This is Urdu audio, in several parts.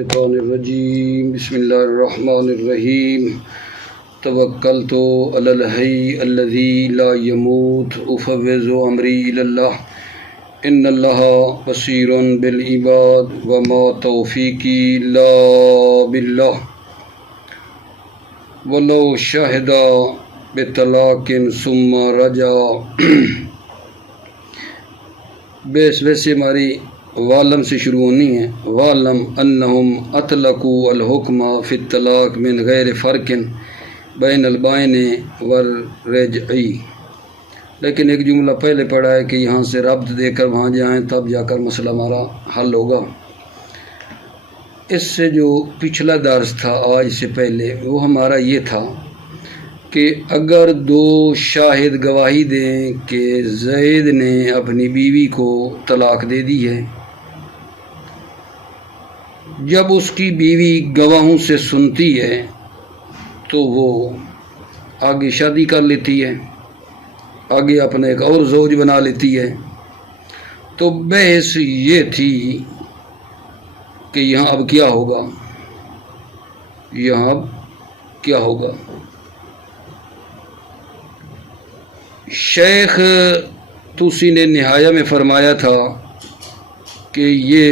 الشیطان الرجیم بسم اللہ الرحمن الرحیم توکلت علی الحی الذی لا یموت افوض امری الی اللہ ان اللہ بصیر بالعباد وما توفیقی الا باللہ ولو شہد بطلاق ثم رجا۔ ویسے ہماری والم سے شروع ہونی ہے۔ والم انہم اطلقوا الحکم فی الطلاق من غیر فرق بین البائن والرجعی، لیکن ایک جملہ پہلے پڑھا ہے کہ یہاں سے ربط دے کر وہاں جائیں تب جا کر مسئلہ ہمارا حل ہوگا۔ اس سے جو پچھلا درس تھا آج سے پہلے وہ ہمارا یہ تھا کہ اگر دو شاہد گواہی دیں کہ زید نے اپنی بیوی کو طلاق دے دی ہے، جب اس کی بیوی گواہوں سے سنتی ہے تو وہ آگے شادی کر لیتی ہے، آگے اپنا ایک اور زوج بنا لیتی ہے۔ تو بحث یہ تھی کہ یہاں اب کیا ہوگا، یہاں اب کیا ہوگا۔ شیخ توسی نے نہایہ میں فرمایا تھا کہ یہ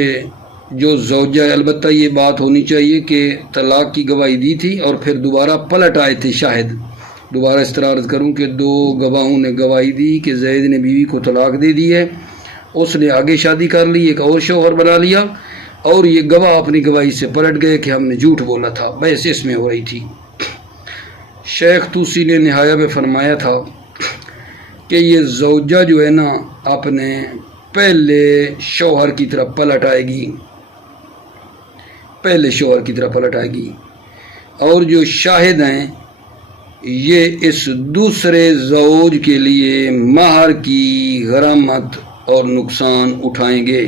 جو زوجہ، البتہ یہ بات ہونی چاہیے کہ طلاق کی گواہی دی تھی اور پھر دوبارہ پلٹ آئے تھے شاہد۔ دوبارہ اس طرح عرض کروں کہ دو گواہوں نے گواہی دی کہ زید نے بیوی کو طلاق دے دی ہے، اس نے آگے شادی کر لی، ایک اور شوہر بنا لیا، اور یہ گواہ اپنی گواہی سے پلٹ گئے کہ ہم نے جھوٹ بولا تھا۔ بحث اس میں ہو رہی تھی۔ شیخ توسی نے نہایہ میں فرمایا تھا کہ یہ زوجہ جو ہے نا اپنے پہلے شوہر کی طرف پلٹ آئے گی، پہلے شوہر کی طرف پلٹ آئے گی، اور جو شاہد ہیں یہ اس دوسرے زوج کے لیے مہر کی غرامت اور نقصان اٹھائیں گے،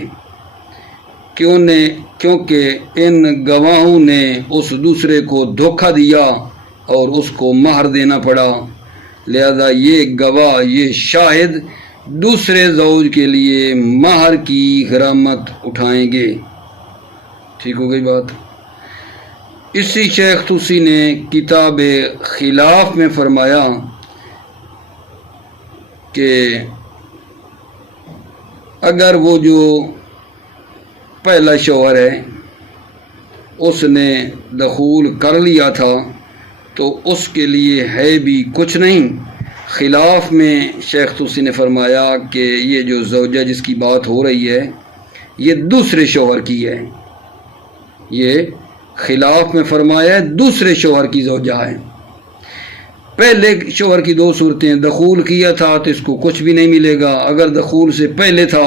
کیونکہ ان گواہوں نے اس دوسرے کو دھوکہ دیا اور اس کو مہر دینا پڑا، لہذا یہ گواہ، یہ شاہد دوسرے زوج کے لیے مہر کی غرامت اٹھائیں گے۔ ٹھیک ہو گئی بات۔ اسی شیخ توسی نے کتاب خلاف میں فرمایا کہ اگر وہ جو پہلا شوہر ہے اس نے دخول کر لیا تھا تو اس کے لیے ہے بھی کچھ نہیں۔ خلاف میں شیخ توسی نے فرمایا کہ یہ جو زوجہ جس کی بات ہو رہی ہے یہ دوسرے شوہر کی ہے، یہ خلاف میں فرمایا ہے دوسرے شوہر کی زوجہ ہے۔ پہلے شوہر کی دو صورتیں، دخول کیا تھا تو اس کو کچھ بھی نہیں ملے گا، اگر دخول سے پہلے تھا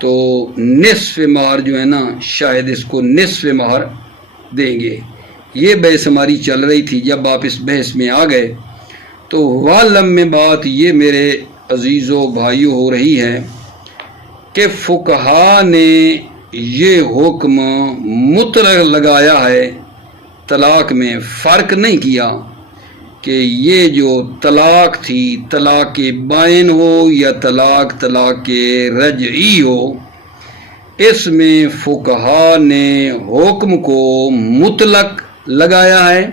تو نصف مہر جو ہے نا شاید اس کو نصف مہر دیں گے۔ یہ بحث ہماری چل رہی تھی۔ جب آپ اس بحث میں آ گئے تو والم میں بات یہ میرے عزیزو بھائیو ہو رہی ہے کہ فقہا نے یہ حکم مطلق لگایا ہے، طلاق میں فرق نہیں کیا کہ یہ جو طلاق تھی طلاق بائن ہو یا طلاق رجعی ہو، اس میں فقہا نے حکم کو مطلق لگایا ہے،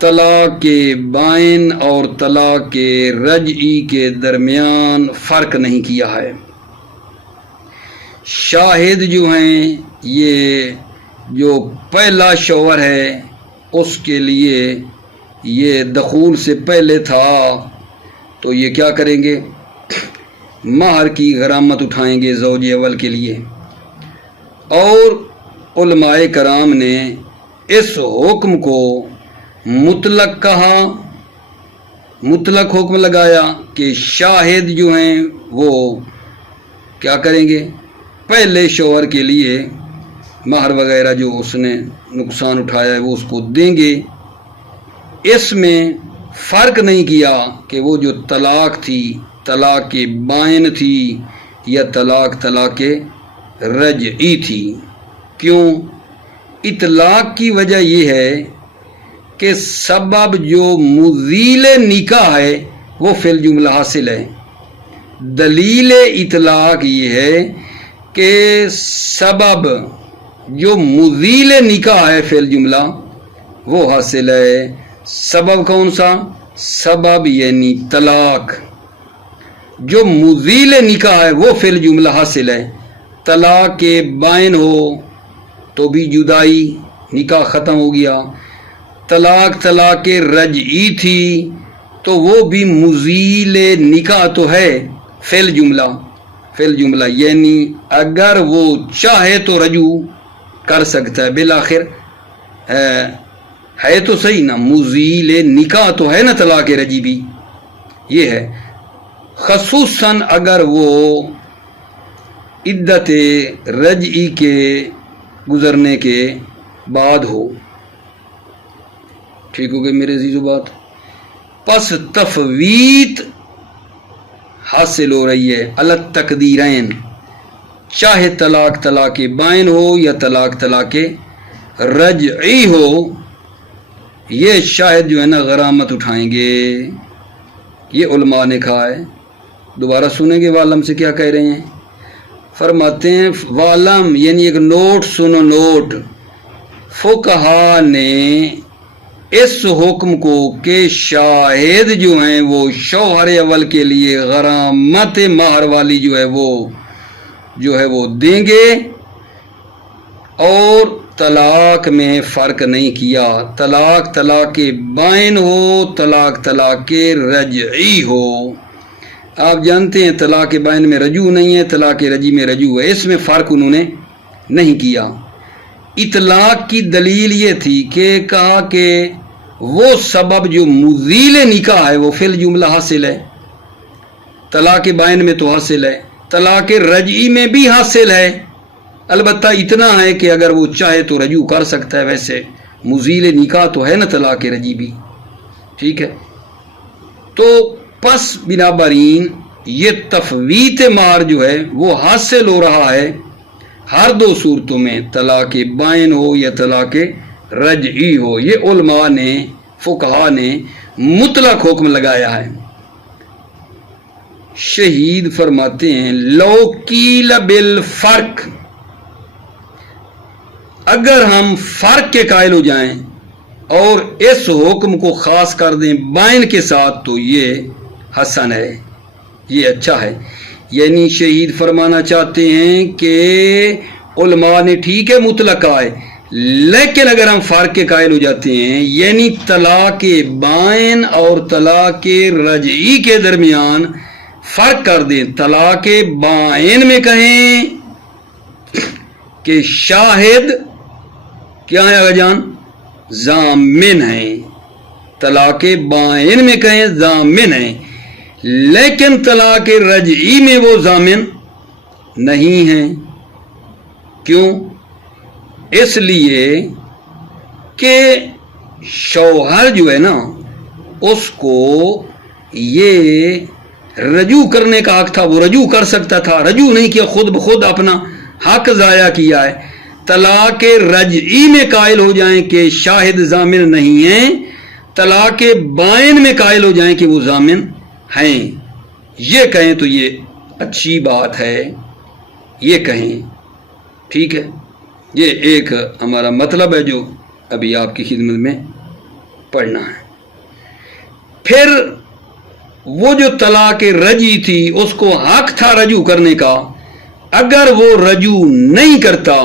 طلاق بائن اور طلاق رجعی کے درمیان فرق نہیں کیا ہے۔ شاہد جو ہیں یہ جو پہلا شوہر ہے اس کے لیے یہ دخول سے پہلے تھا تو یہ کیا کریں گے، مہر کی غرامت اٹھائیں گے زوج اول کے لیے۔ اور علماء کرام نے اس حکم کو مطلق کہا، مطلق حکم لگایا کہ شاہد جو ہیں وہ کیا کریں گے، پہلے شوہر کے لیے مہر وغیرہ جو اس نے نقصان اٹھایا ہے وہ اس کو دیں گے۔ اس میں فرق نہیں کیا کہ وہ جو طلاق تھی طلاق بائن تھی یا طلاق رجعی تھی۔ کیوں؟ اطلاق کی وجہ یہ ہے کہ سبب جو مزیل نکاح ہے وہ فی الجملہ حاصل ہے۔ دلیل اطلاق یہ ہے کہ سبب جو مزیل نکاح ہے فعل جملہ وہ حاصل ہے۔ سبب کون سا؟ سبب یعنی طلاق۔ جو مزیل نکاح ہے وہ فعل جملہ حاصل ہے۔ طلاق کے بائن ہو تو بھی جدائی، نکاح ختم ہو گیا۔ طلاق رجعی تھی تو وہ بھی مزیل نکاح تو ہے، فعل جملہ یعنی اگر وہ چاہے تو رجوع کر سکتا ہے، بالآخر ہے تو صحیح نا، مزیل نکاح تو ہے نا طلاق رجعی بھی، یہ ہے۔ خصوصاً اگر وہ عدت رجعی کے گزرنے کے بعد ہو۔ ٹھیک ہو گئی میرے عزیزو بات؟ پس تفویت حاصل ہو رہی ہے الگ تقدیرین، چاہے طلاق بائن ہو یا طلاق رجعی ہو، یہ شاہد جو ہے نا غرامت اٹھائیں گے، یہ علماء نے کہا ہے۔ دوبارہ سنیں گے والم سے کیا کہہ رہے ہیں؟ فرماتے ہیں والم یعنی ایک نوٹ سنو، نوٹ، فقہا نے اس حکم کو کہ شاہد جو ہیں وہ شوہر اول کے لیے غرامت مہر والی جو ہے وہ دیں گے، اور طلاق میں فرق نہیں کیا، طلاق بائن ہو، طلاق رجعی ہو۔ آپ جانتے ہیں طلاق بائن میں رجوع نہیں ہے، طلاق رجعی میں رجوع ہے، اس میں فرق انہوں نے نہیں کیا۔ اطلاق کی دلیل یہ تھی کہ کہا کہ وہ سبب جو مزیل نکاح ہے وہ فعل جملہ حاصل ہے، طلاق بائن میں تو حاصل ہے، طلاق رجعی میں بھی حاصل ہے، البتہ اتنا ہے کہ اگر وہ چاہے تو رجوع کر سکتا ہے، ویسے مزیل نکاح تو ہے نا طلاق رجعی بھی، ٹھیک ہے۔ تو پس بنابراین یہ تفویت مہر جو ہے وہ حاصل ہو رہا ہے ہر دو صورتوں میں، طلاق بائن ہو یا طلاق رجعی ہو، یہ علماء نے، فقہا نے مطلق حکم لگایا ہے۔ شہید فرماتے ہیں لو قیل بالفرق، اگر ہم فرق کے قائل ہو جائیں اور اس حکم کو خاص کر دیں بائن کے ساتھ تو یہ حسن ہے، یہ اچھا ہے۔ یعنی شہید فرمانا چاہتے ہیں کہ علماء نے ٹھیک ہے مطلق کہا ہے، لیکن اگر ہم فرق کے قائل ہو جاتے ہیں، یعنی طلاق بائن اور طلاق رجعی کے درمیان فرق کر دیں، طلاق بائن میں کہیں کہ شاہد کیا ہے آقا جان؟ ضامن ہیں، طلاق بائن میں کہیں ضامن ہیں، لیکن طلاق رجعی میں وہ ضامن نہیں ہیں۔ کیوں؟ اس لیے کہ شوہر جو ہے نا اس کو یہ رجوع کرنے کا حق تھا، وہ رجوع کر سکتا تھا، رجوع نہیں کیا، خود بخود اپنا حق ضائع کیا ہے۔ طلاق رجعی میں قائل ہو جائیں کہ شاہد ضامن نہیں ہیں، طلاق بائن میں قائل ہو جائیں کہ وہ ضامن ہیں، یہ کہیں تو یہ اچھی بات ہے، یہ کہیں ٹھیک ہے۔ یہ ایک ہمارا مطلب ہے جو ابھی آپ کی خدمت میں پڑھنا ہے۔ پھر وہ جو طلاق رجعی تھی اس کو حق تھا رجوع کرنے کا، اگر وہ رجوع نہیں کرتا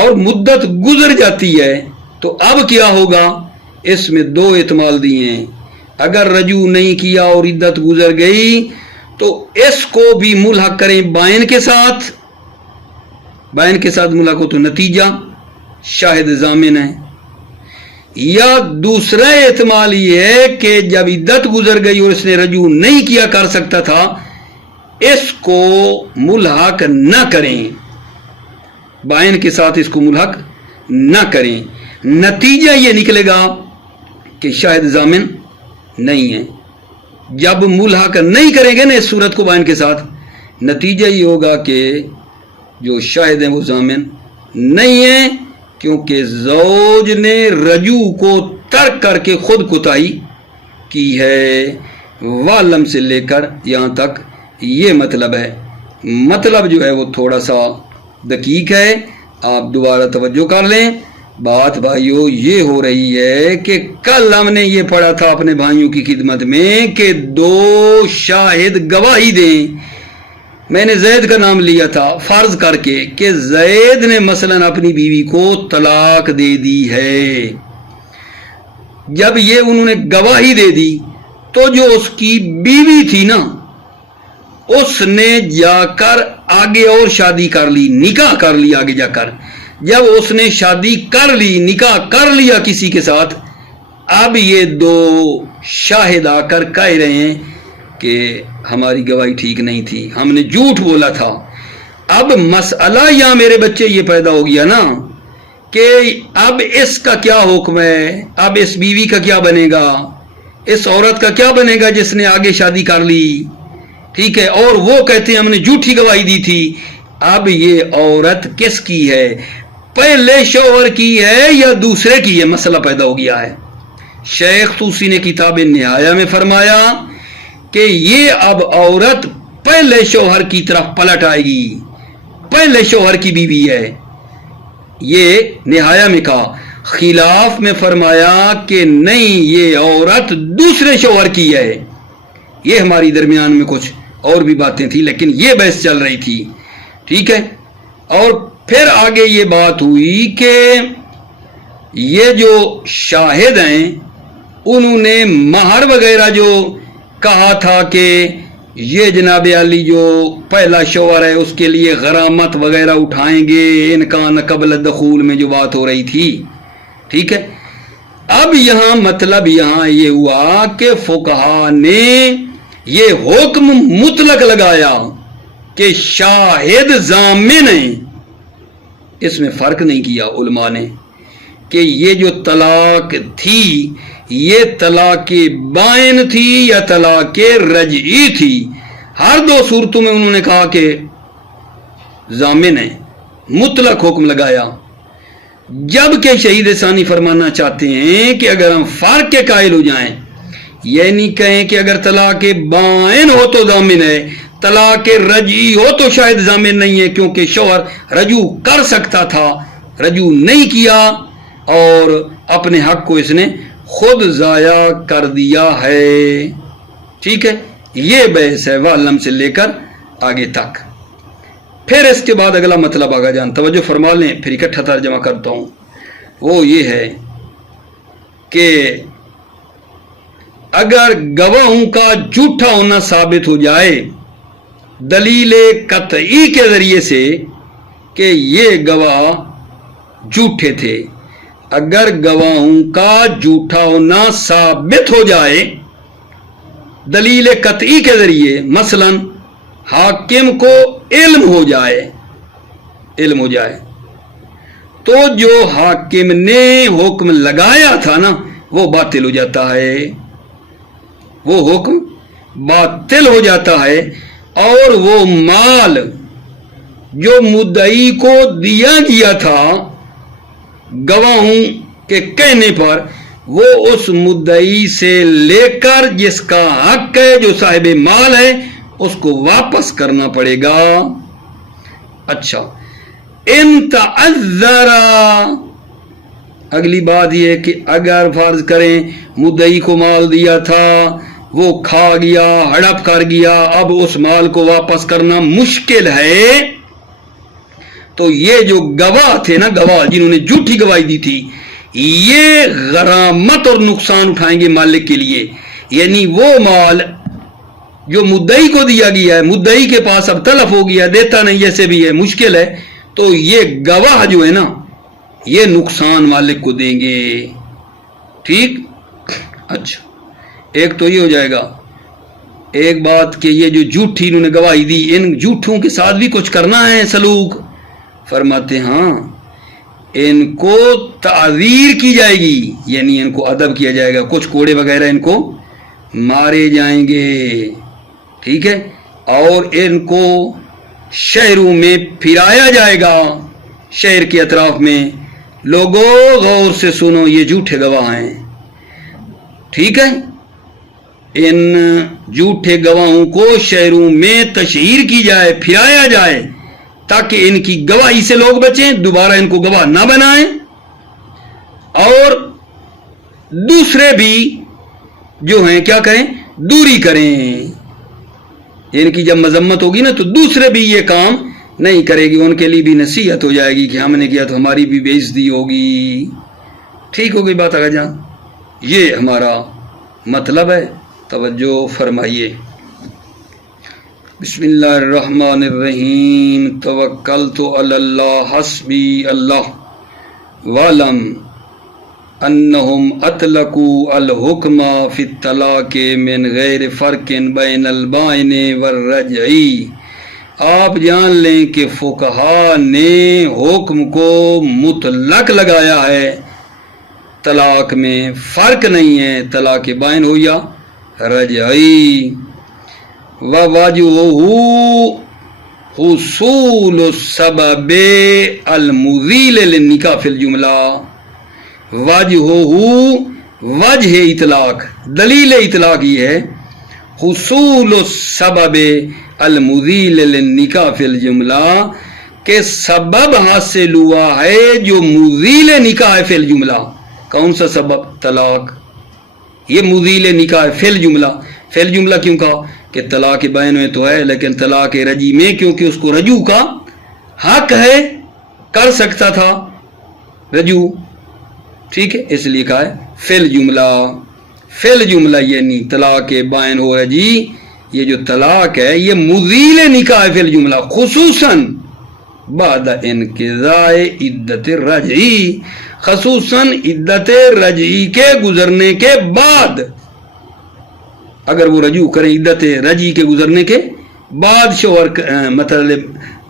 اور مدت گزر جاتی ہے تو اب کیا ہوگا؟ اس میں دو احتمال دیے ہیں، اگر رجوع نہیں کیا اور عدت گزر گئی تو اس کو بھی ملحق کریں بائن کے ساتھ، بائن کے ساتھ ملحق ہو تو نتیجہ شاہد ضامن ہے۔ یا دوسرا احتمال یہ ہے کہ جب عدت گزر گئی اور اس نے رجوع نہیں کیا کر سکتا تھا، اس کو ملحق نہ کریں، بائن کے ساتھ اس کو ملحق نہ کریں، نتیجہ یہ نکلے گا کہ شاہد ضامن نہیں ہے۔ جب ملحق نہیں کریں گے نا اس صورت کو بائن کے ساتھ، نتیجہ یہ ہوگا کہ جو شاہد ہیں وہ ضامن نہیں ہیں، کیونکہ زوج نے رجوع کو ترک کر کے خود کوتاہی کی ہے۔ والم سے لے کر یہاں تک یہ مطلب ہے، مطلب جو ہے وہ تھوڑا سا دقیق ہے، آپ دوبارہ توجہ کر لیں، بات بھائیوں یہ ہو رہی ہے کہ کل ہم نے یہ پڑھا تھا اپنے بھائیوں کی خدمت میں کہ دو شاہد گواہی دیں. میں نے زید کا نام لیا تھا فرض کر کے کہ زید نے مثلا اپنی بیوی کو طلاق دے دی ہے. جب یہ انہوں نے گواہی دے دی تو جو اس کی بیوی تھی نا، اس نے جا کر آگے اور شادی کر لی، نکاح کر لی آگے جا کر. جب اس نے شادی کر لی، نکاح کر لیا کسی کے ساتھ، اب یہ دو شاہد آ کر کہہ رہے ہیں کہ ہماری گواہی ٹھیک نہیں تھی، ہم نے جھوٹ بولا تھا. اب مسئلہ یہاں میرے بچے یہ پیدا ہو گیا نا کہ اب اس کا کیا حکم ہے، اب اس بیوی کا کیا بنے گا، اس عورت کا کیا بنے گا جس نے آگے شادی کر لی. ٹھیک ہے، اور وہ کہتے ہیں ہم نے جھوٹی گواہی دی تھی. اب یہ عورت کس کی ہے، پہلے شوہر کی ہے یا دوسرے کی ہے، مسئلہ پیدا ہو گیا ہے. شیخ طوسی نے کتاب نہایہ میں فرمایا کہ یہ اب عورت پہلے شوہر کی طرف پلٹ آئے گی، پہلے شوہر کی بیوی ہے. یہ نہایہ میں کہا. خلاف میں فرمایا کہ نہیں، یہ عورت دوسرے شوہر کی ہے. یہ ہماری درمیان میں کچھ اور بھی باتیں تھیں لیکن یہ بحث چل رہی تھی. ٹھیک ہے، اور پھر آگے یہ بات ہوئی کہ یہ جو شاہد ہیں انہوں نے مہر وغیرہ جو کہا تھا کہ یہ جناب علی جو پہلا شوہر ہے اس کے لیے غرامت وغیرہ اٹھائیں گے، ان کا قبل دخول میں جو بات ہو رہی تھی. ٹھیک ہے، اب یہاں مطلب یہاں یہ ہوا کہ فقہا نے یہ حکم مطلق لگایا کہ شاہد ضامن ہیں. اس میں فرق نہیں کیا علماء نے کہ یہ جو طلاق تھی یہ طلاق بائن تھی یا طلاق رجعی تھی. ہر دو صورتوں میں انہوں نے کہا کہ ضامن ہے، مطلق حکم لگایا. جبکہ شہید ثانی فرمانا چاہتے ہیں کہ اگر ہم فرق کے قائل ہو جائیں، یہ نہیں کہیں کہ اگر طلاق بائن ہو تو ضامن ہے، طلاق رجعی ہو تو شاید ضامن نہیں ہے، کیونکہ شوہر رجوع کر سکتا تھا، رجوع نہیں کیا اور اپنے حق کو اس نے خود ضائع کر دیا ہے. ٹھیک ہے، یہ بحث ہے وعلم سے لے کر آگے تک. پھر اس کے بعد اگلا مطلب آگا جان توجہ فرما لیں، پھر اکٹھا ترجمہ کرتا ہوں. وہ یہ ہے کہ اگر گواہوں کا جھوٹا ہونا ثابت ہو جائے دلیل قطعی کے ذریعے سے کہ یہ گواہ جھوٹے تھے، اگر گواہوں کا جھوٹا ہونا ثابت ہو جائے دلیل قطعی کے ذریعے، مثلا حاکم کو علم ہو جائے تو جو حاکم نے حکم لگایا تھا نا وہ باطل ہو جاتا ہے، وہ حکم باطل ہو جاتا ہے. اور وہ مال جو مدعی کو دیا گیا تھا گواہوں کے کہنے پر، وہ اس مدعی سے لے کر جس کا حق ہے، جو صاحب مال ہے، اس کو واپس کرنا پڑے گا. اچھا، ان تعذر، اگلی بات یہ ہے کہ اگر فرض کریں مدعی کو مال دیا تھا، وہ کھا گیا، ہڑپ کر گیا، اب اس مال کو واپس کرنا مشکل ہے، تو یہ جو گواہ تھے نا، گواہ جنہوں نے جھوٹی گواہی دی تھی، یہ غرامت اور نقصان اٹھائیں گے مالک کے لیے. یعنی وہ مال جو مدعی کو دیا گیا ہے، مدعی کے پاس اب تلف ہو گیا، دیتا نہیں، جیسے بھی ہے مشکل ہے، تو یہ گواہ جو ہے نا یہ نقصان مالک کو دیں گے. ٹھیک، اچھا، ایک تو یہ ہو جائے گا. ایک بات کہ یہ جو جھوٹی انہوں نے گواہی دی، ان جھوٹوں کے ساتھ بھی کچھ کرنا ہے سلوک. فرماتے ہاں ان کو تعذیر کی جائے گی، یعنی ان کو ادب کیا جائے گا، کچھ کوڑے وغیرہ ان کو مارے جائیں گے. ٹھیک ہے، اور ان کو شہروں میں پھرایا جائے گا، شہر کے اطراف میں، لوگوں غور سے سنو یہ جھوٹے گواہ ہیں. ٹھیک ہے، ان جھوٹے گواہوں کو شہروں میں تشہیر کی جائے، پھرایا جائے، تاکہ ان کی گواہی سے لوگ بچیں، دوبارہ ان کو گواہ نہ بنائیں، اور دوسرے بھی جو ہیں کیا کریں، دوری کریں. ان کی جب مذمت ہوگی نا تو دوسرے بھی یہ کام نہیں کرے گی، ان کے لیے بھی نصیحت ہو جائے گی کہ ہم نے کیا تو ہماری بھی بے عزتی ہوگی. ٹھیک ہو گئی بات آگا جان؟ یہ ہمارا مطلب ہے. توجہ فرمائیے. بسم اللہ الرحمن الرحیم. توکلت علی اللہ حسبی اللہ وعلم انہم اطلقوا الحکم فی الطلاق من غیر فرق بین البائن والرجعی. آپ جان لیں کہ فقہا نے حکم کو مطلق لگایا ہے، طلاق میں فرق نہیں ہے، طلاق بائن ہو یا رجعی. ووجہہ حصول السبب المزیل للنکاح فی الجملہ. وجہ اطلاق، دلیل اطلاق یہ ہے حصول السبب المزیل للنکاح فی الجملہ، کہ سبب حاصل ہوا ہے جو مزیل نکاح فی الجملہ. کون سا سبب؟ طلاق. یہ مزیل نکاح فی الجملہ. فی الجملہ کیوں کہا؟ کہ طلاق بائن میں تو ہے لیکن طلاق رجی میں کیونکہ اس کو رجوع کا حق ہے، کر سکتا تھا رجوع، ٹھیک ہے، اس لیے کہا ہے فی الجملہ. فی الجملہ یعنی طلاق بائن ہو رجی، یہ جو طلاق ہے یہ مزیل نکاح فی الجملہ، خصوصاً بعد انقضاء عدت رجعی، خصوصاً عدت رجعی کے گزرنے کے بعد. اگر وہ رجوع کریں عدت رجعی کے گزرنے کے بعد، شوہر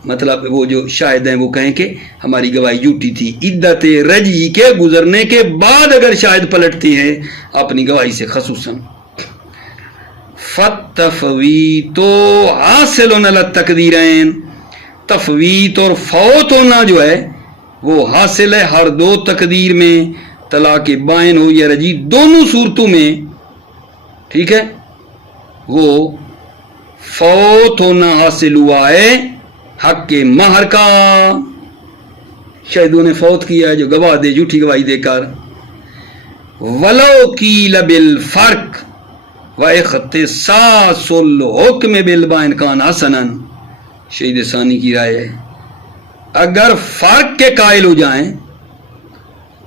مطلب وہ جو شاہد ہیں وہ کہیں کہ ہماری گواہی جھوٹی تھی، عدت رجعی کے گزرنے کے بعد اگر شاہد پلٹتی ہیں اپنی گواہی سے خصوصاً. فَالتَّفْوِيتُ حاصل علی التقدیرین. تفویت اور فوت ہونا جو ہے وہ حاصل ہے ہر دو تقدیر میں، طلاق بائن ہو یا رجعی، دونوں صورتوں میں. ٹھیک ہے، وہ فوت ہونا حاصل ہوا ہے حق کے مہر کا. شاہدوں نے فوت کیا ہے جو گواہ دے جھوٹی گواہی دے کر. ولو قیل بالفرق واختصاص الحکم بالبائن کان حسنا. شہید ثانی کی رائے ہے اگر فرق کے قائل ہو جائیں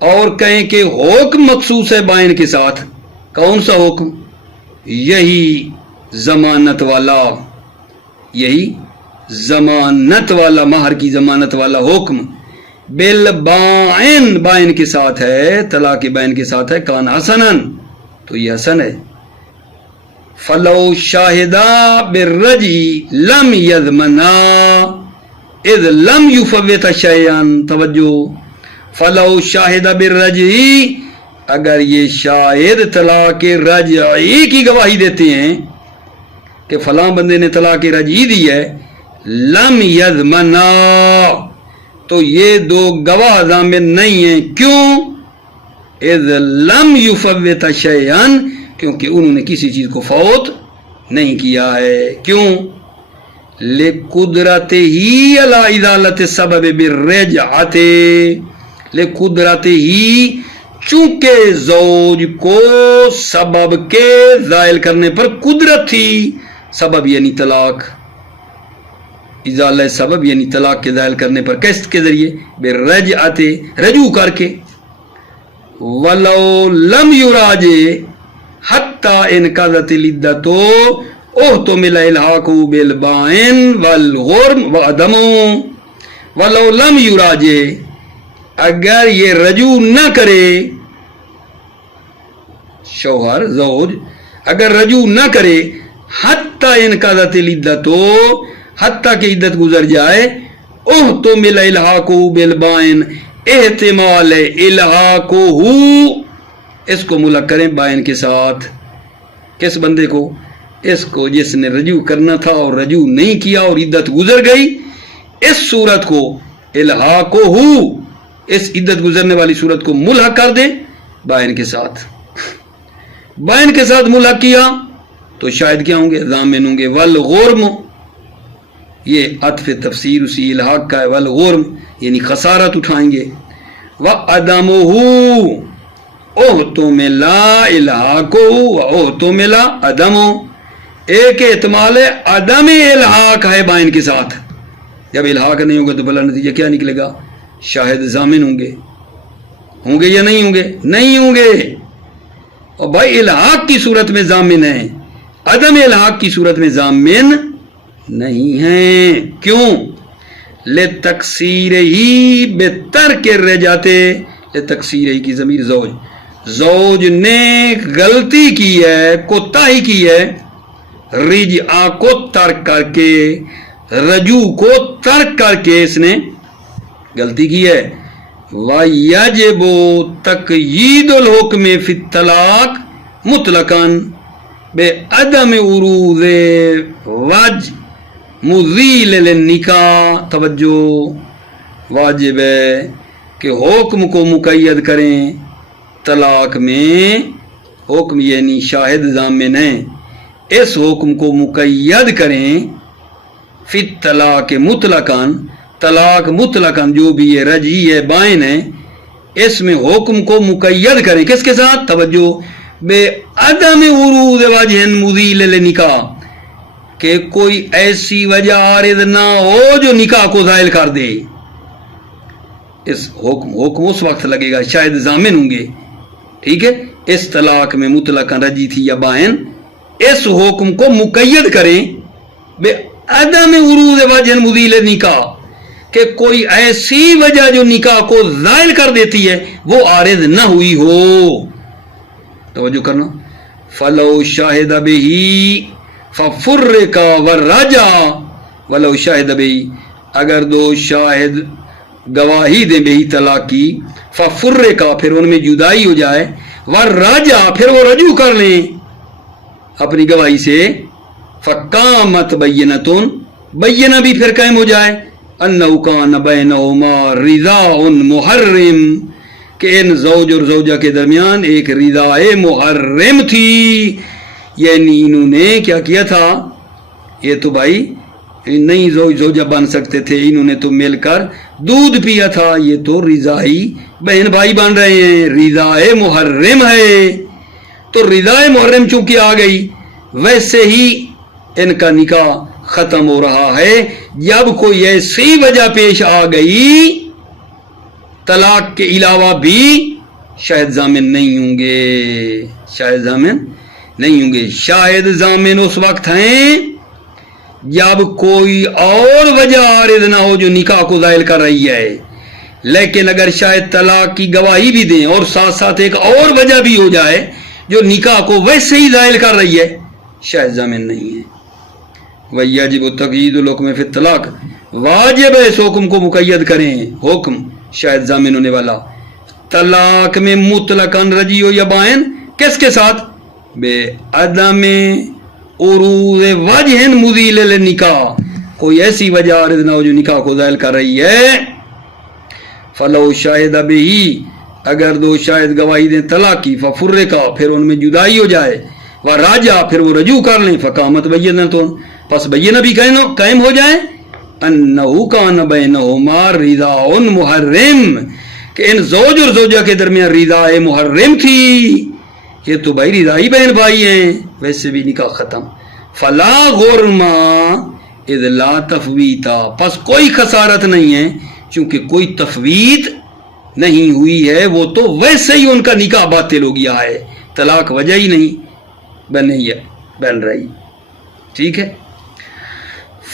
اور کہیں کہ حکم مخصوص ہے بائن کے ساتھ. کون سا حکم؟ یہی ضمانت والا، یہی ضمانت والا، مہر کی ضمانت والا حکم بالبائن، بائن کے ساتھ ہے، طلاق بائن کے ساتھ ہے، کان حسنن، تو یہ حسن ہے. فلو شاہدہ بالرجعی لم یضمنا اذ لم یفوت شیئا. توجہ، فلو شاہدہ بالرجعی، اگر یہ شاہد طلاق رجعی کی گواہی دیتے ہیں کہ فلاں بندے نے طلاق رجعی دی ہے، لم یضمنا، تو یہ دو گواہ ضامن نہیں ہیں. کیوں؟ اذ لم یفوت شیئا، کیونکہ انہوں نے کسی چیز کو فوت نہیں کیا ہے. کیوں؟ لقدرتہ علی ازالۃ السبب بالرجعۃ، لقدرتہ، چونکہ زوج کو سبب کے زائل کرنے پر قدرت تھی. سبب یعنی طلاق، ازالہ سبب یعنی طلاق کے زائل کرنے پر، کس کے ذریعے؟ بالرجعۃ، رجوع کر کے. ولو لم یراجع حتی انقضت العدۃ احتمل الحاق بالبائن والغرم وعدم. ولو لم یراجع، اگر یہ رجوع نہ کرے، شوہر زوج اگر رجوع نہ کرے، حتی انقضت العدۃ، حتیٰ کہ عدت گزر جائے، احتمل الحاق بالبائن، احتمال الحاق ہو، اس کو ملحق کریں بائن کے ساتھ. کس بندے کو؟ اس کو جس نے رجوع کرنا تھا اور رجوع نہیں کیا اور عدت گزر گئی. اس صورت کو الحاق ہو، اس عدت گزرنے والی صورت کو ملحق کر دیں بائن کے ساتھ. بائن کے ساتھ ملحق کیا تو شاہد کیا ہوں گے؟ ضامن ہوں گے. والغرم، یہ عطف تفسیر اسی الحاق کا ہے، والغرم یعنی خسارت اٹھائیں گے، وَعَدَمُهُ اوہتو میں لا الحاق اوہتو میں لا عدم، ایک احتمال ہے عدم الحاق ہے بائن کے ساتھ، جب الحاق نہیں ہوگا تو بلا نتیجہ کیا نکلے گا؟ شاہد ضامن ہوں گے یا نہیں ہوں گے؟ نہیں ہوں گے، اور بھائی الحاق کی صورت میں ضامن ہے، عدم الحاق کی صورت میں ضامن نہیں ہیں، کیوں؟ لتکثیر ہی بہتر کے رہ جاتے، لتکثیر ہی کی ضمیر زوج نے غلطی کی ہے، کوتاہی کی ہے، رجعہ کو ترک کر کے، رجوع کو ترک کر کے اس نے غلطی کی ہے، وَيَجِبُ تَقْيِيدُ الْحُكْمِ فِي الطَّلَاقِ مُطْلَقًا بِعَدَمِ وُرُودِ وَجْهٍ مُذِيلٍ لِلنِّکاح، توجہ، واجب ہے کہ حکم کو مقید کریں طلاق میں، حکم یعنی شاہد ضامن ہے، اس حکم کو مقید کریں فی الطلاق مطلقاً، طلاق مطلقاً جو بھی ہے، رجعی ہے، بائن ہے، اس میں حکم کو مقید کریں، کس کے ساتھ؟ توجہ، بے عدم ورود وجہ مذیل للنکاح، کہ کوئی ایسی وجہ عارض نہ ہو جو نکاح کو زائل کر دے، اس حکم اس وقت لگے گا شاید ضامن ہوں گے، ٹھیک ہے، اس طلاق میں مطلقاً رجعی تھی یا بائن، اس حکم کو مقید کریں بے عدم ورود وجہ مذیل نکاح، کہ کوئی ایسی وجہ جو نکاح کو زائل کر دیتی ہے وہ عارض نہ ہوئی ہو، توجہ کرنا، فلو شاہد بہی ففرق ورجع، ولو شاہد بہی، اگر دو شاہد گواہی دیں بہی طلاق کی، ففرق پھر ان میں جدائی ہو جائے، ورجع پھر وہ رجوع کر لیں اپنی گواہی سے، فقامت بینتن، بینہ بھی پھر قائم ہو جائے، انہو کان بینہما رضاء محرم، کہ ان زوج اور زوجہ کے درمیان ایک رضاء محرم تھی، یعنی انہوں نے کیا کیا تھا، یہ تو بھائی نہیں زوجہ بن سکتے تھے، انہوں نے تو مل کر دودھ پیا تھا، یہ تو رضائی بہن بھائی بن رہے ہیں، رضاء محرم ہے، تو رضاء محرم چونکہ آ گئی، ویسے ہی ان کا نکاح ختم ہو رہا ہے، جب کوئی ایسی وجہ پیش آ گئی طلاق کے علاوہ بھی شاہد ضامن نہیں ہوں گے، شاہد ضامن نہیں ہوں گے، شاہد ضامن اس وقت ہیں جب کوئی اور وجہ عارض نہ ہو جو نکاح کو زائل کر رہی ہے، لیکن اگر شاہد طلاق کی گواہی بھی دیں اور ساتھ ساتھ ایک اور وجہ بھی ہو جائے جو نکاح کو ویسے ہی زائل کر رہی ہے، شاہد ضامن نہیں ہے، وَيَجِبُ تَقْيِيدُ الْحُكْمِ فِي الطَّلَاقِ، واجب ہے اس حکم کو مقید کریں، حکم شاہد ضامن ہونے والا طلاق میں مطلقاً رجعی ہو یا بائن، کس کے ساتھ؟ بے عدم عروض وجہ مذیل للنکاح، کوئی ایسی وجہ عارض نہ ہو جو نکاح کو زائل کر رہی ہے، فلو شاہد بہی، اگر دو شاہد گواہی دیں طلاق کی، ففرقا پھر ان میں جدائی ہو جائے، وراجع پھر وہ رجوع کر لیں، فقامت بینتن پس بینہ بھی قائم ہو جائے، انہو کان بینہما رضاء محرم، کہ ان زوج اور زوجہ کے درمیان رضاء محرم تھی، یہ تو بھائی رضائی بہن بھائی ہیں، ویسے بھی نکاح ختم، فلا غرما اذ لا تفویتا، پس کوئی خسارت نہیں ہے چونکہ کوئی تفویت نہیں ہوئی ہے، وہ تو ویسے ہی ان کا نکاح باطل ہو گیا ہے، طلاق وجہ ہی نہیں بن رہی، ٹھیک ہے،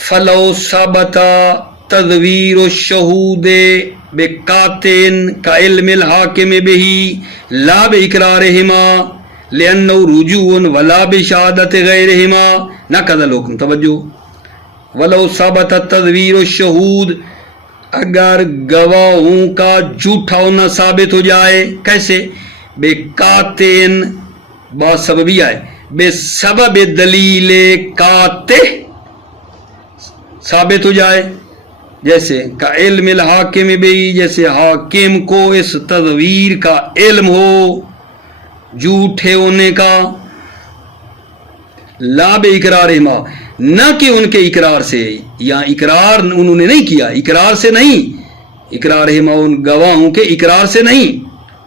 فلو ثبت تذویر الشہود بقاتن کعلم الحاکم بہی لا باقرارہما لأنہ رجوع ولا بشہادت غیرہما نقض الحکم، توجہ، ولو ثبت تذویر الشہود، اگر گواہوں کا جھوٹا ہونا ثابت ہو جائے، کیسے؟ بقاتن با سببی آئے، بے سبب دلیل قاطع ثابت ہو جائے، جیسے کا علم الحاکم بھی، جیسے حاکم کو اس تذویر کا علم ہو، جھوٹے ہونے کا، لا بے اقرارہما، نہ کہ ان کے اقرار سے، یا اقرار انہوں نے نہیں کیا، اقرار سے نہیں، اقرارہما ان گواہوں کے اقرار سے نہیں،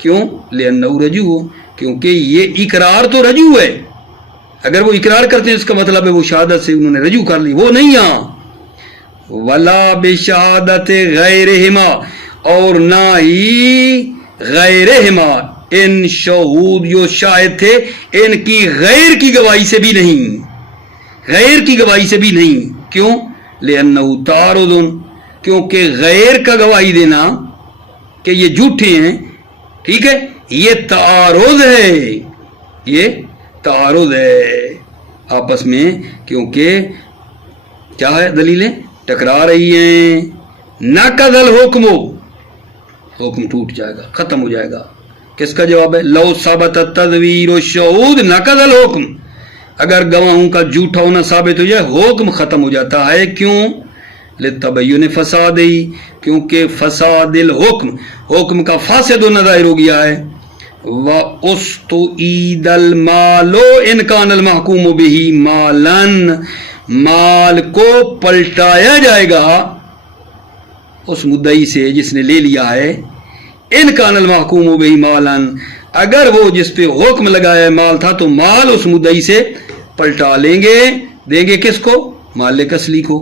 کیوں؟ لأنہ رجوع، کیونکہ یہ اقرار تو رجوع ہے، اگر وہ اقرار کرتے ہیں اس کا مطلب ہے وہ شہادت سے انہوں نے رجوع کر لی، وہ نہیں یہاں۔ ولا بشہادت غیرہما، اور نہ ہی غیرہما ان شہود جو شاہد تھے ان کی غیر کی گواہی سے بھی نہیں، غیر کی گواہی سے بھی نہیں، کیوں؟ لأنہ تعارض، کیونکہ غیر کا گواہی دینا کہ یہ جھوٹے ہیں، ٹھیک ہے، یہ تعارض ہے، یہ تعارض ہے آپس میں، کیونکہ کیا ہے دلیلیں ٹکرا رہی ہیں۔ نقض الحکم، حکم ٹوٹ جائے گا، ختم ہو جائے گا۔ کس کا جواب ہے؟ لو ثبت التزویر والشہود نقض الحکم، اگر گواہوں کا جھوٹا ہونا ثابت ہو جائے حکم ختم ہو جاتا ہے، کیوں؟ لتبین فساد ہی، کیونکہ فساد الحکم، حکم کا فاسد ہونا ظاہر ہو گیا ہے۔ وَأُسْتُعِيدَ الْمَالُ إِنْ كَانَ الْمَحْكُومُ بِهِ مَالًا، مال کو پلٹایا جائے گا اس مدعی سے جس نے لے لیا ہے، ان کان المحکوم بہ مالن، اگر وہ جس پہ حکم لگایا ہے مال تھا تو مال اس مدعی سے پلٹا لیں گے، دیں گے کس کو؟ مالک اصلی کو۔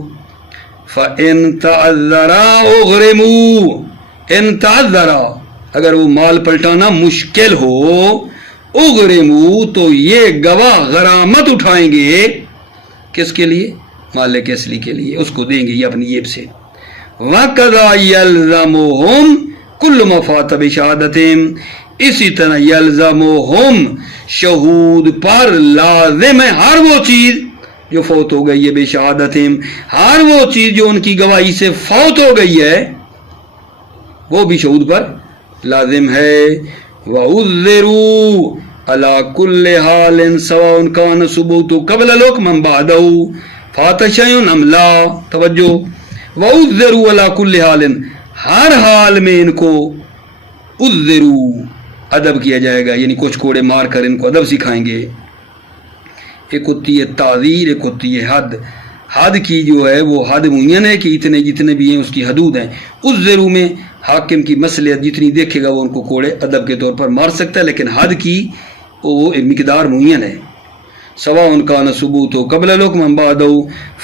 فَإِن تَعَذَّرَا أُغْرِمُوا، ان تعذرا، اگر وہ مال پلٹانا مشکل ہو، اغرموا، تو یہ گواہ غرامت اٹھائیں گے، کس کے لیے؟ مالک اصلی کے لیے، اس کو دیں گے یہ اپنی جیب سے۔ وَقَضَا يَلْزَمُهُمْ كُلُّ مَا فَاتَ بِشَهَادَتِهِمْ، اسی طرح یلزمہم، شہود پر لازم ہے ہر وہ چیز جو فوت ہو گئی ہے، بشہادتہم، ہر وہ چیز جو ان کی گواہی سے فوت ہو گئی ہے وہ بھی شہود پر لازم ہے۔ وَعُذِّرُوا عَلَى كُلِّ حَالٍ سَوَاءٌ كَانَ ثُبُوتُ قَبْلَ الْحُكْمِ أَمْ بَعْدَهُ فَاتَ شَيْءٌ أَمْ لَا، توجہ، وَعُذِّرُوا عَلَى كُلِّ حَالٍ، ہر حال میں ان کو عُذِّرُوا، ادب کیا جائے گا، یعنی کچھ کوڑے مار کر ان کو ادب سکھائیں گے۔ ایک ہوتی ہے تعذیر، ایک ہوتی ہے حد۔ حد کی جو ہے وہ حد معین ہے کہ اتنے جتنے بھی ہیں اس کی حدود ہیں۔ عُذِّرُوا میں حاکم کی مصلحت جتنی دیکھے گا وہ ان کو کوڑے ادب کے طور پر مار سکتا ہے، لیکن حد کی وہ مقدار معین ہے۔ سواء کان ثبوت ہو قبل الحکم ام بعدہ،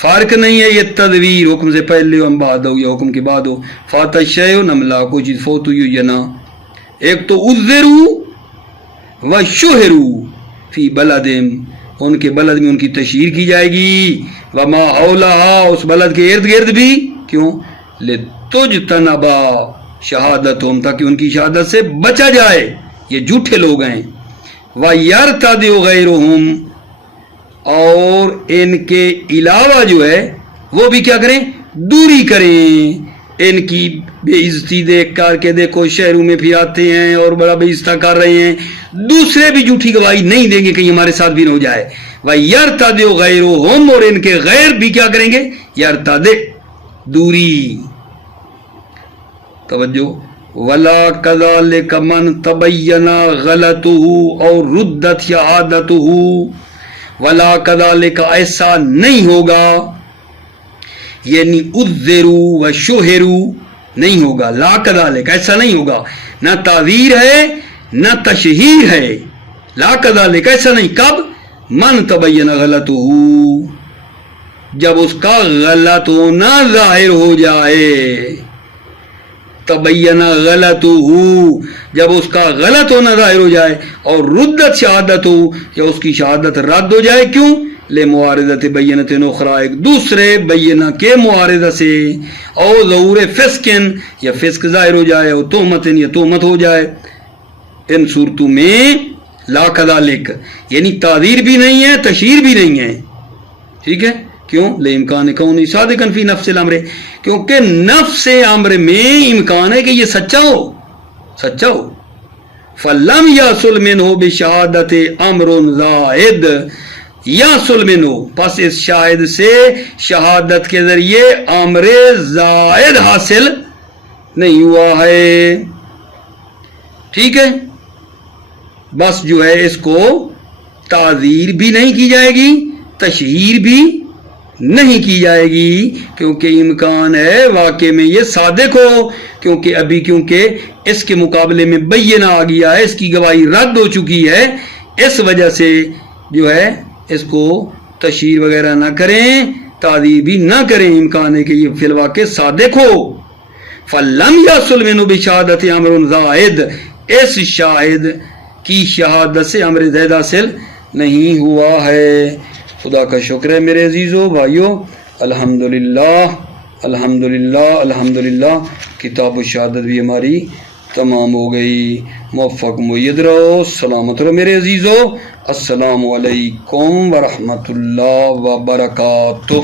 فرق نہیں ہے یہ تدویر حکم سے پہلے ہو ام بعدہ یا حکم کے بعد ہو۔ فات شیء ام لا، کوئی چیز فوت ہوئی ہو یا نہ۔ ایک تو عذروا و شہروا فی بلدہم، ان کے بلد میں ان کی تشہیر کی جائے گی، وما حولہا، اس بلد کے ارد گرد بھی، کیوں؟ لتجتنبا شہادتہم، تاکہ ان کی شہادت سے بچا جائے، یہ جھوٹے لوگ ہیں۔ وَيَرْتَدِعُ غَيْرُهُمْ، اور ان کے علاوہ جو ہے وہ بھی کیا کریں؟ دوری کریں، ان کی بے عزتی دیکھ کر کے دیکھو شہروں میں پھر آتے ہیں اور بڑا بے عزتہ کر رہے ہیں، دوسرے بھی جھوٹی گواہی نہیں دیں گے کہیں ہمارے ساتھ بھی نہ ہو جائے۔ وَيَرْتَدِعُ غَيْرُهُمْ، اور ان کے غیر بھی کیا کریں گے؟ یرتدع، دوری، توجہ۔ وَلَا كَذَلِكَ مَنْ تَبَيَّنَ غَلَطُهُ أَوْ رُدَّتْ شَهَادَتُهُ، وَلَا كَذَلِكَ، ایسا نہیں ہوگا، یعنی عُذِّرُوا وَشُہِرُوا نہیں ہوگا، لا كَذَلِكَ، ایسا نہیں ہوگا، نہ تعذیر ہے نہ تشہیر ہے، لا كَذَلِكَ، ایسا نہیں۔ کب؟ مَنْ تَبَيَّنَ غَلَطُهُ، جب اس کا غلط ہونا ظاہر ہو جائے، تبینہ غلطہ، جب اس کا غلط ہونا ظاہر ہو جائے، اور ردت شہادت ہو، یا اس کی شہادت رد ہو جائے، کیوں؟ لمعارضت بینۃ اخری، ایک دوسرے بینہ کے معارضہ سے، او ظہور فسقن، یا فسق ظاہر ہو جائے، او تہمت، یا تہمت ہو جائے، ان صورتوں میں لا کذالک، یعنی تعذیر بھی نہیں ہے تشہیر بھی نہیں ہے، ٹھیک ہے؟ کیوں؟ لامکان کون صادقا فی نفس الامر، کیونکہ نفس امر میں امکان ہے کہ یہ سچا ہو، سچا ہو۔ فلم یحصل منہ بشہادت امر زائد، یحصل منہ، پس اس شاہد سے شہادت کے ذریعے امر زائد حاصل نہیں ہوا ہے، ٹھیک ہے؟ بس جو ہے اس کو تعذیر بھی نہیں کی جائے گی، تشہیر بھی نہیں کی جائے گی، کیونکہ امکان ہے واقع میں یہ صادق ہو، کیونکہ اس کے مقابلے میں بینہ آ گیا ہے، اس کی گواہی رد ہو چکی ہے، اس وجہ سے جو ہے اس کو تشہیر وغیرہ نہ کریں، تعدیل بھی نہ کریں، امکان ہے کہ یہ فی الواقع صادق ہو۔ فَلَمْ يَحْصُلْ مِنْهُ بِشَهَادَةِ أَمْرٌ زَائِدٌ، اس شاہد کی شہادت سے امر زائد حاصل نہیں ہوا ہے۔ خدا کا شکر ہے میرے عزیزو بھائیو، الحمدللہ الحمدللہ الحمدللہ، کتاب الشہادت بھی ہماری تمام ہو گئی۔ موفق مید رہو، سلامت رہو میرے عزیزو، السلام علیکم ورحمۃ اللہ وبرکاتہ۔